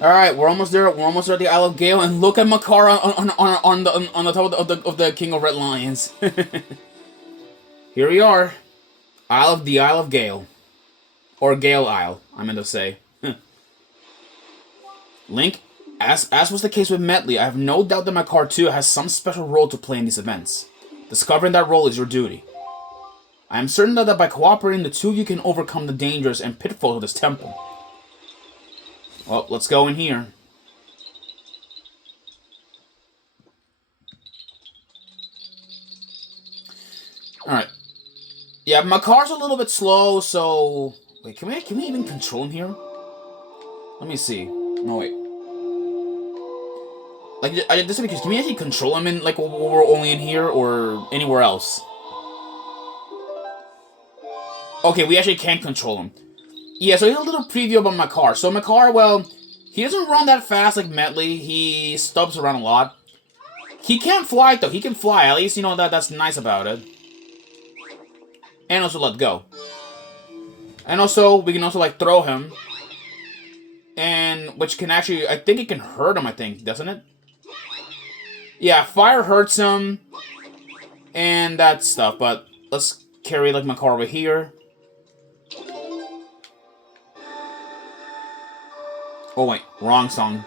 All right, we're almost there. We're almost there at the Isle of Gale, and look at Makara on the top of the King of Red Lions. Here we are, the Isle of Gale, or Gale Isle. I meant to say. Link, as was the case with Metley, I have no doubt that Makar too has some special role to play in these events. Discovering that role is your duty. I am certain that by cooperating, the two of you can overcome the dangers and pitfalls of this temple. Well, let's go in here. Alright. Yeah, my car's a little bit slow, so... Wait, can we even control him here? Let me see. No, wait. Like, this is because can we actually control him in, like, we're only in here, or anywhere else? Okay, we actually can't control him. Yeah, so here's a little preview about my car. So my car, well, he doesn't run that fast like Metley. He stubs around a lot. He can't fly, though. He can fly. At least, you know, that's nice about it. And also let go. And also, we can also, like, throw him. And, which can actually, I think it can hurt him, I think, doesn't it? Yeah, fire hurts him. And that stuff, but let's carry, like, my car over here. Oh wait, wrong song.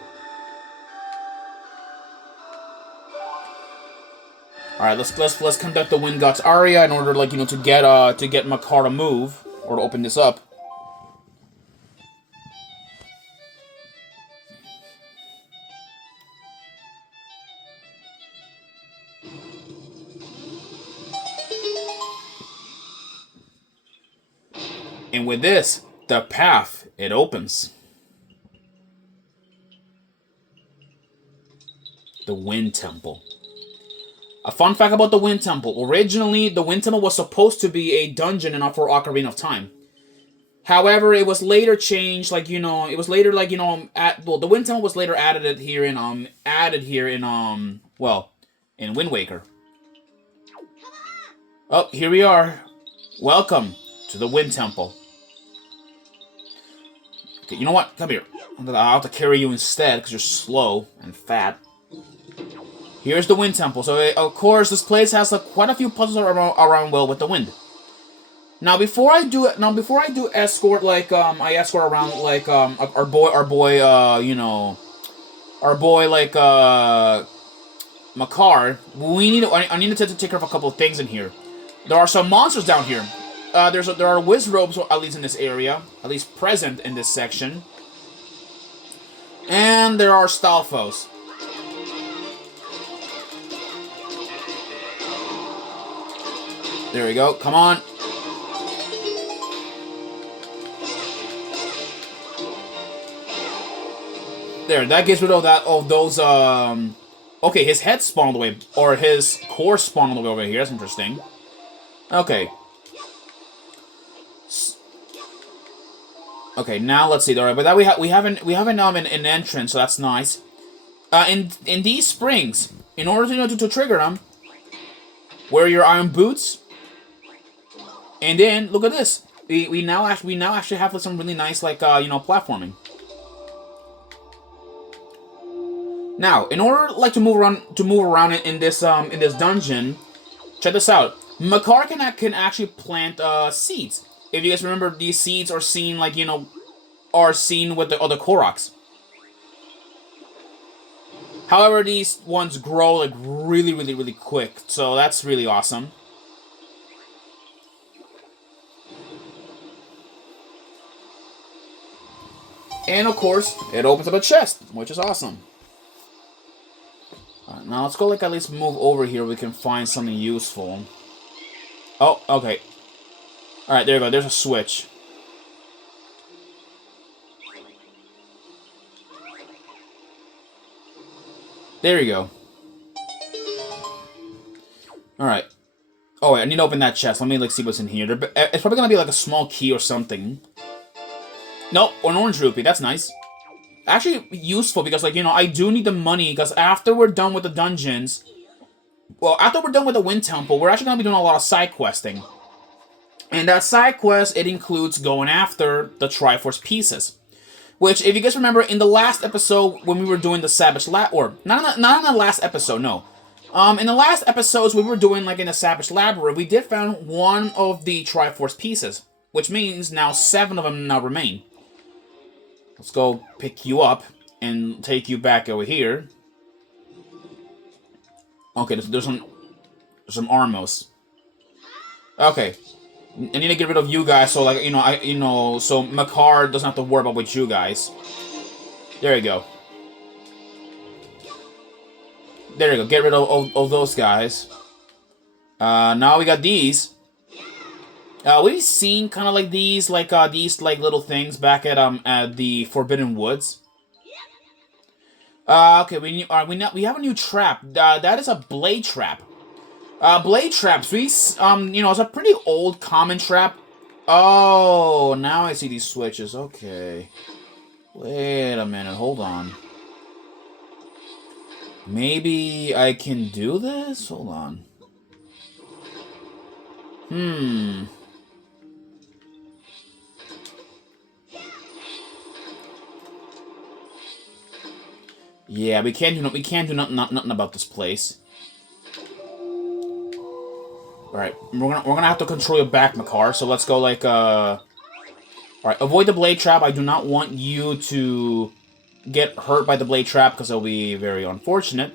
All right, let's conduct the Wind God's aria in order, like, you know, to get Makar to move or to open this up. And with this, the path it opens. The Wind Temple. A fun fact about the Wind Temple. Originally, the Wind Temple was supposed to be a dungeon in for Ocarina of Time. However, it was later changed, like, you know, it was later, like, you know, the Wind Temple was later added here in Wind Waker. Oh, here we are. Welcome to the Wind Temple. Okay, you know what? Come here. I'll have to carry you instead, because you're slow and fat. Here's the Wind Temple. So, of course, this place has quite a few puzzles around well with the wind. Now, before I do escort, like, I escort around, like, our boy, like, Makar, I need to take care of a couple of things in here. There are some monsters down here. There are Wizrobes, at least in this area, at least present in this section. And there are Stalfos. There we go. Come on. There, that gets rid of those, Okay, his head spawned all the way, or his core spawned all the way over here. That's interesting. Okay. Okay, now let's see. All right, but that we have an entrance, so that's nice. In these springs, in order to trigger them, wear your iron boots. And then look at this. We now actually have some really nice, like, platforming. Now, in order, like, to move around in this dungeon, check this out. Makar can actually plant seeds. If you guys remember, these seeds are seen, like, you know, with the other Koroks. However, these ones grow, like, really, really, really quick. So that's really awesome. And, of course, it opens up a chest, which is awesome. Alright, now let's go, like, at least move over here. We can find something useful. Oh, okay. Alright, there you go. There's a switch. There you go. Alright. Oh, wait, I need to open that chest. Let me, like, see what's in here. It's probably gonna be, like, a small key or something. Nope, an orange rupee. That's nice. Actually, useful because, like, you know, I do need the money because after we're done with the dungeons... Well, after we're done with the Wind Temple, we're actually going to be doing a lot of side questing. And that side quest, it includes going after the Triforce pieces. Which, if you guys remember, in the last episode when we were doing the Savage Lab, or not in the last episode, no. In the last episodes we were doing like in the Savage Labyrinth, we did found one of the Triforce pieces, which means now 7 of them now remain. Let's go pick you up and take you back over here. Okay, there's some Armos. Okay, I need to get rid of you guys, so like so Makar doesn't have to worry about with you guys. There you go. There you go. Get rid of those guys. Now we got these. We've seen kind of like these little things back at the Forbidden Woods. Okay, we have a new trap. That is a blade trap. Blade traps. It's a pretty old common trap. Oh, now I see these switches. Okay. Wait a minute. Hold on. Maybe I can do this? Hold on. Yeah, we can't do nothing about this place. Alright, we're gonna have to control your back, Makar, so let's go like Alright, avoid the blade trap. I do not want you to get hurt by the blade trap, because it'll be very unfortunate.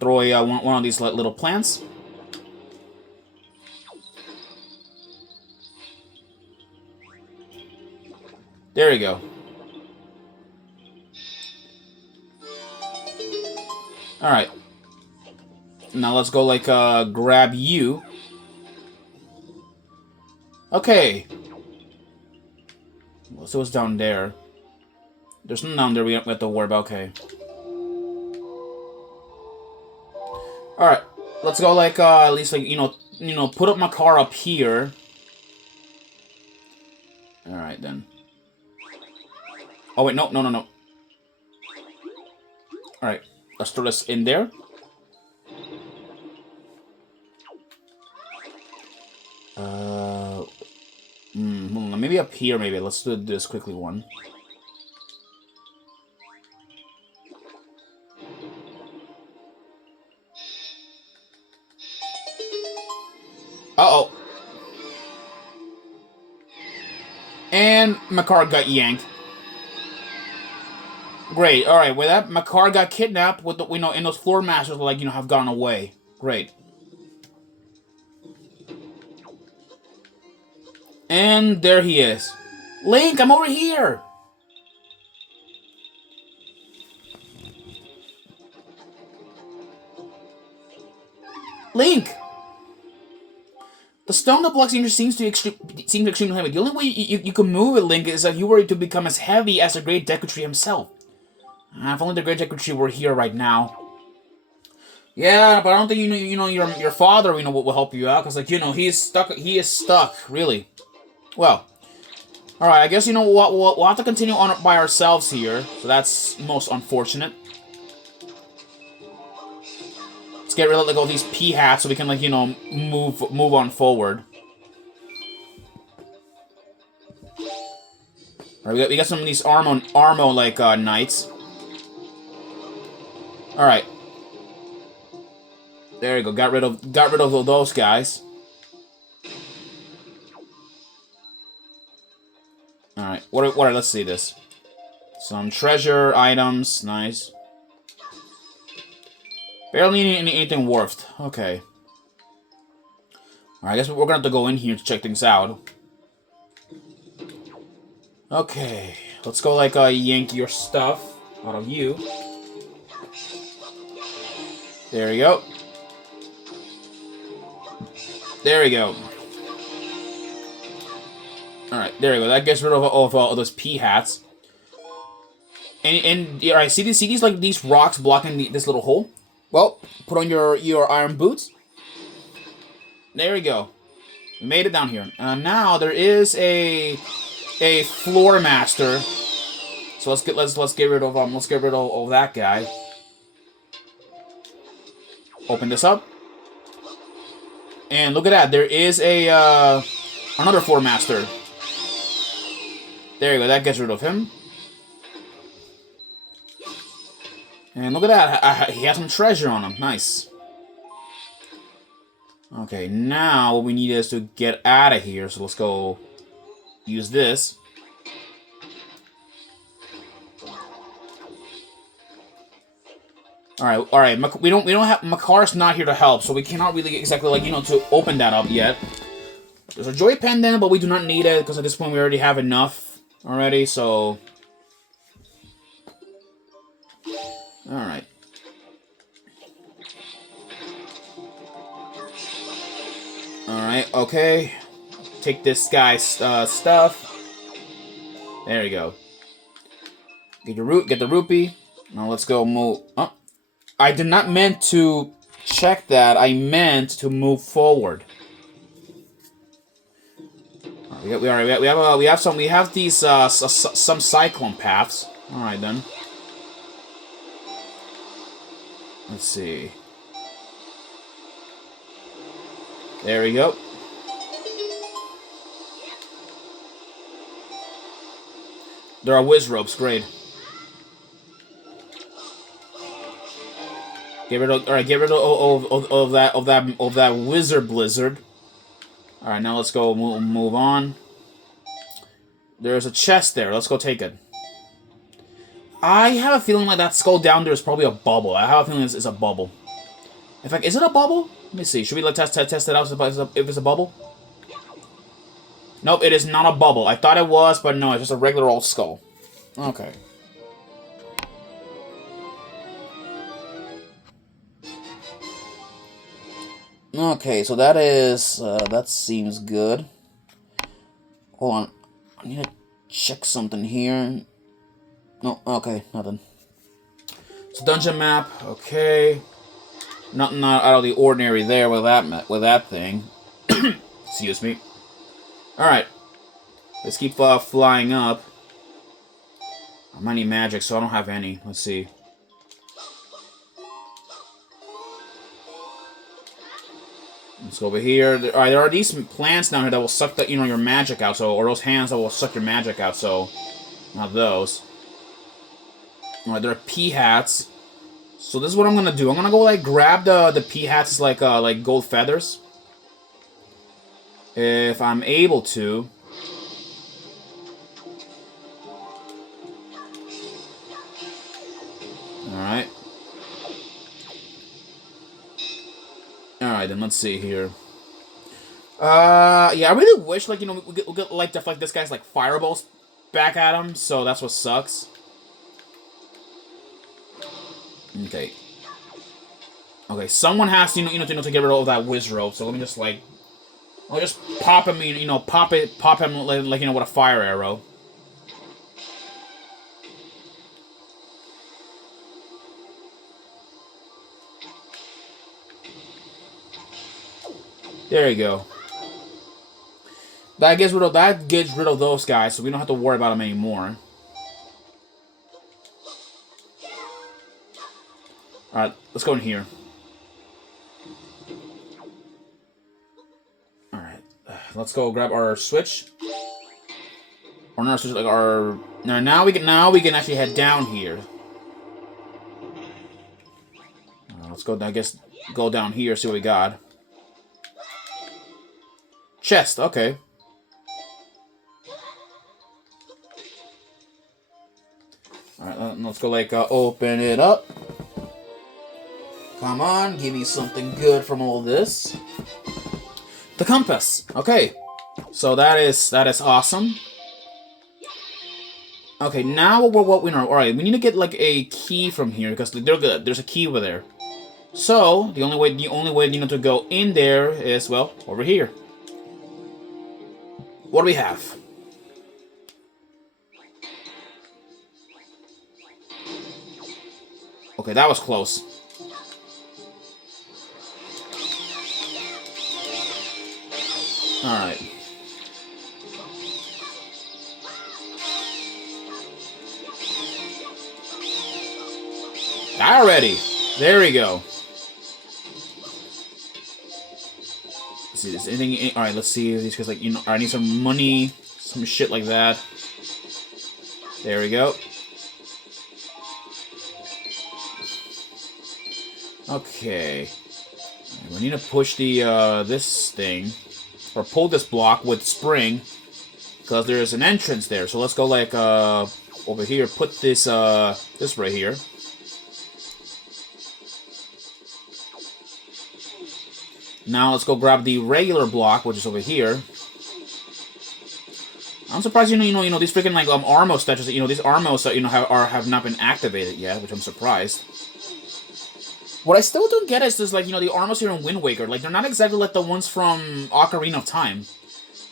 Throw one of these little plants. There you go. Alright. Now let's go, like, grab you. Okay. So what's down there? There's nothing down there we have to worry about. Okay. Alright. Let's go, like, at least, like, put up my car up here. Alright, then. Oh, wait, no. Alright. Let's throw this in there. Hold on, maybe up here, maybe. Let's do this quickly one. Uh-oh. And Makar got yanked. Great. All right. With that, Makar got kidnapped. With the, and those floor masters like have gone away. Great. And there he is. Link, I'm over here. Link. The stone that blocks danger seems extremely heavy. The only way you can move it, Link, is if you were to become as heavy as the Great Deku Tree himself. If only the Great Deku Tree were here right now. Yeah, but I don't think your father will help you out, because he's stuck. He is stuck, really. Well, all right. I guess what we'll have to continue on by ourselves here. So that's most unfortunate. Let's get rid of all these pea hats so we can move on forward. All right, we got some of these Armo knights. All right. There you go. Got rid of those guys. All right. What are let's see this. Some treasure items. Nice. Barely anything worth. Okay. Alright, I guess we're gonna have to go in here to check things out. Okay. Let's go yank your stuff out of you. There we go. There we go. Alright, there we go. That gets rid of all those pea hats. And alright, see these rocks blocking this little hole? Well, put on your iron boots. There we go. We made it down here. Now there is a floor master. So let's get rid of that guy. Open this up. And look at that. There is another floor master. There you go. That gets rid of him. And look at that. He has some treasure on him. Nice. Okay, now what we need is to get out of here. So let's go use this. All right. We don't have Makar's not here to help, so we cannot really exactly like to open that up yet. There's a joy pendant, but we do not need it because at this point we already have enough already. So, all right. Alright, okay. Take this guy's stuff. There you go. Get the rupee. Now let's go move. Oh, I did not meant to check that. I meant to move forward. We have these some cyclone paths. All right then. Let's see. There we go. There are whiz ropes. Great. Get rid of that wizard blizzard. All right, now let's go move on. There's a chest there. Let's go take it. I have a feeling like that skull down there is probably a bubble. I have a feeling it's a bubble. In fact, is it a bubble? Let me see. Should we test it out if it's a bubble? Nope, it is not a bubble. I thought it was, but no, it's just a regular old skull. Okay. Okay, so that is, that seems good. Hold on. I need to check something here. No, okay, nothing. So dungeon map, okay. Nothing out of the ordinary there with that thing. Excuse me. Alright. Let's keep flying up. I might need magic, so I don't have any. Let's see. Let's go over here. Alright, there are these plants down here that will suck the, your magic out, so, or those hands that will suck your magic out, so not those. Alright, there are pea hats. So this is what I'm gonna do. I'm gonna go like grab the pea hats like gold feathers. If I'm able to. Alright. Alright, then let's see here. Yeah, I really wish, like, we get like, deflect this guy's, like, fireballs back at him, so that's what sucks. Okay. Okay, someone has to, to get rid of that whiz rope, so let me just, like, I'll just pop him, pop him, like, with a fire arrow. There you go. That gets rid of those guys, so we don't have to worry about them anymore. Alright, let's go in here. Alright, let's go grab our switch. Or not switch, like our... Now we can actually head down here. Let's go, I guess, go down here, see what we got. Chest, okay. Alright, let's go, like, open it up. Come on, give me something good from all this. The compass. Okay. So that is awesome. Okay, now what we know. Alright, we need to get like a key from here because they're good. There's a key over there. So the only way to go in there is, well, over here. What do we have? Okay, that was close. Alright. Already. There we go. Let's see, is anything... Alright, let's see if these guys, like, I need some money, some shit like that. There we go. Okay. We need to push the, this thing. Or pull this block with spring. Because there's an entrance there. So let's go, like, over here. Put this, this right here. Now let's go grab the regular block, which is over here. I'm surprised, you know, these freaking, like, Armo statues, these Armos, have not been activated yet, which I'm surprised. What I still don't get is this, like, the Armos here in Wind Waker, like, they're not exactly like the ones from Ocarina of Time.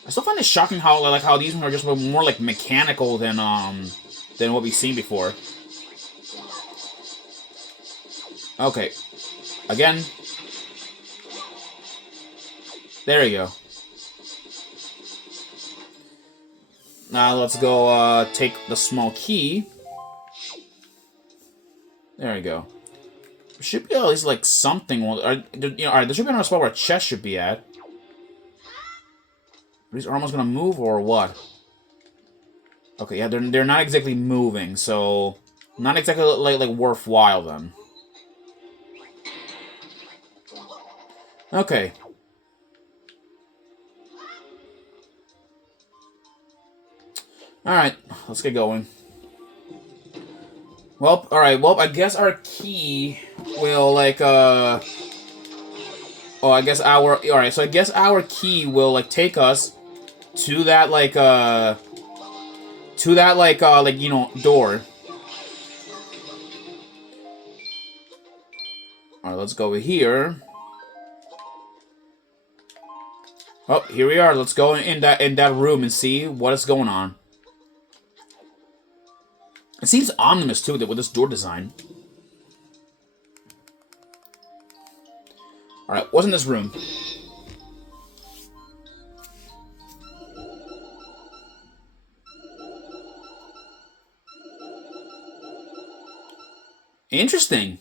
I still find it shocking how, like, how these ones are just more, like, mechanical than what we've seen before. Okay. Again. There you go. Now let's go take the small key. There we go. There should be at least like something. Alright, there should be another spot where a chest should be at. Are these Armos gonna move or what? Okay, yeah, they're not exactly moving, so not exactly like worthwhile then. Okay. Alright, let's get going. Well, alright, well, I guess our key will, like, Oh, I guess alright, so I guess our key will, like, take us to that, like, door. Alright, let's go over here. Oh, here we are. Let's go in that room and see what is going on. It seems ominous, too, with this door design. Alright, what's in this room? Interesting.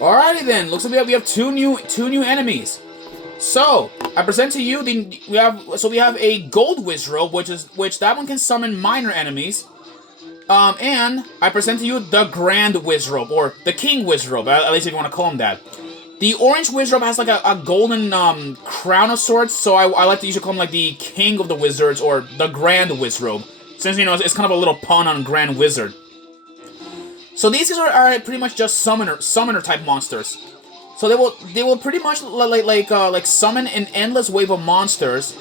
Alrighty then, looks like we have two new enemies. So, I present to you we have a Gold Wizrobe, which that one can summon minor enemies. And I present to you the Grand Wizrobe, or the King Wizrobe, at least if you want to call him that. The Orange Wizrobe has like a golden crown of sorts, so I like to usually call him like the King of the Wizards, or the Grand Wizrobe, since it's kind of a little pun on Grand Wizard. So these guys are pretty much just summoner type monsters. So they will pretty much like summon an endless wave of monsters,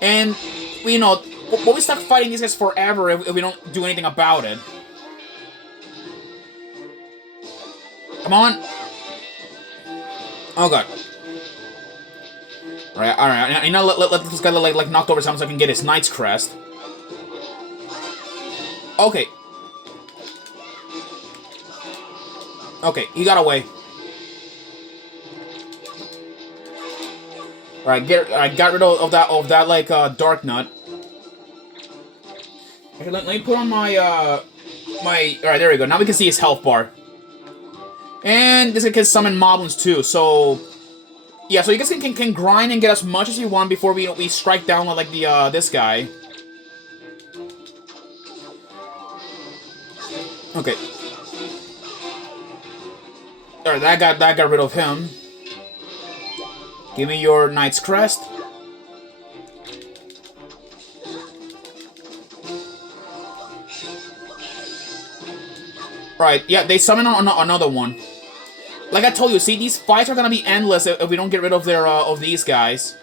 and we'll be stuck fighting these guys forever if we don't do anything about it. Come on! Oh god! All right. I know let this guy like knocked over something so I can get his Knight's Crest. Okay. Okay, he got away. Alright, I got rid of that like Dark Nut. Okay, let me put on my alright, there we go. Now we can see his health bar. And this guy can summon moblins too, so yeah, so you guys can grind and get as much as you want before we strike down like the this guy. Okay. Alright, that got rid of him. Give me your Knight's Crest. Right, yeah, they summon another one. Like I told you, see, these fights are gonna be endless if we don't get rid of their of these guys.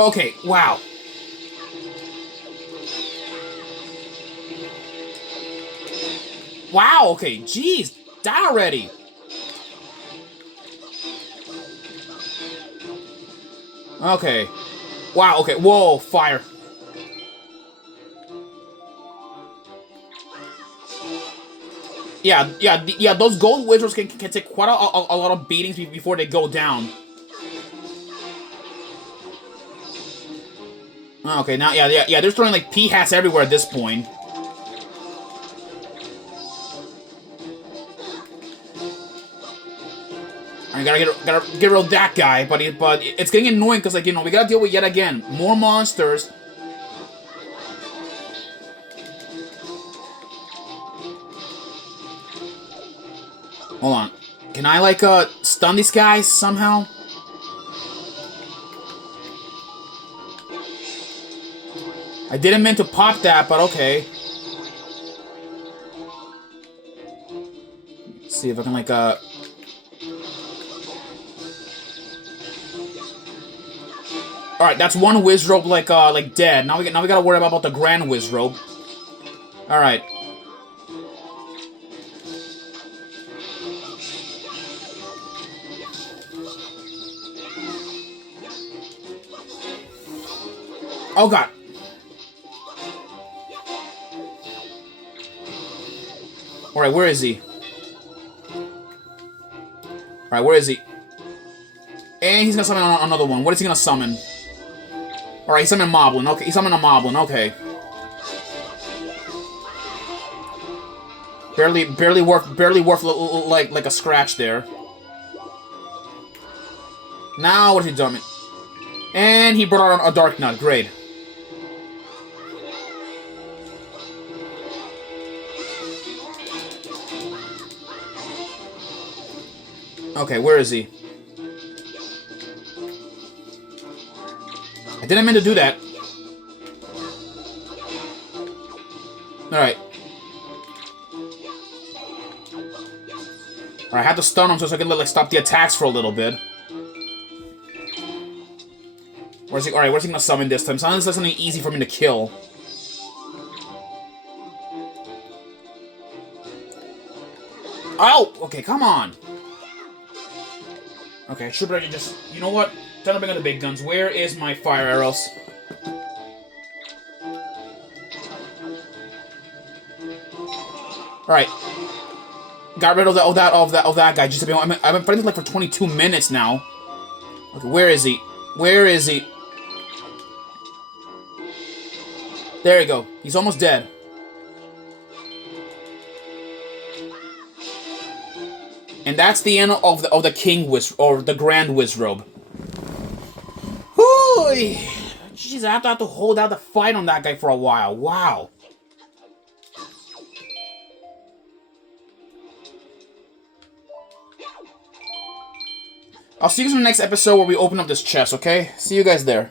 Okay, wow. Wow, okay, jeez, die already. Okay. Wow, okay, whoa, fire. Yeah, those gold wizards can take quite a lot of beatings before they go down. Okay, now, yeah, they're throwing, like, pea hats everywhere at this point. I gotta get rid of that guy, but it's getting annoying because, like, you know, we gotta deal with, yet again, more monsters. Hold on. Can I, like, stun these guys somehow? I didn't mean to pop that, but okay. Let's see if I can, like, Alright, that's one Wizrobe, like, dead. Now we gotta worry about the Grand Wizrobe. Alright. Oh, God. Alright, where is he? Alright, where is he? And he's gonna summon another one. What is he gonna summon? Alright, he summoned Moblin. Okay, he summoned a Moblin. Okay. Barely worth like a scratch there. Now what has he done? And he brought out a Dark Nut. Great. Okay, where is he? I didn't mean to do that. Alright. I had to stun him so I can, like, stop the attacks for a little bit. Where's he? Alright, where's he gonna summon this time? Sounds like something easy for me to kill. Oh! Okay, come on! Okay, should I just... You know what? Time to bring out the big guns. Where is my fire arrows? Alright. Got rid of that guy. Just I've been fighting like for 22 minutes now. Okay, where is he? Where is he? There you go. He's almost dead. And that's the end of the King Wiz, or the Grand Wizrobe. Whoo! Jeez, I have to hold out the fight on that guy for a while. Wow. I'll see you guys in the next episode where we open up this chest, okay? See you guys there.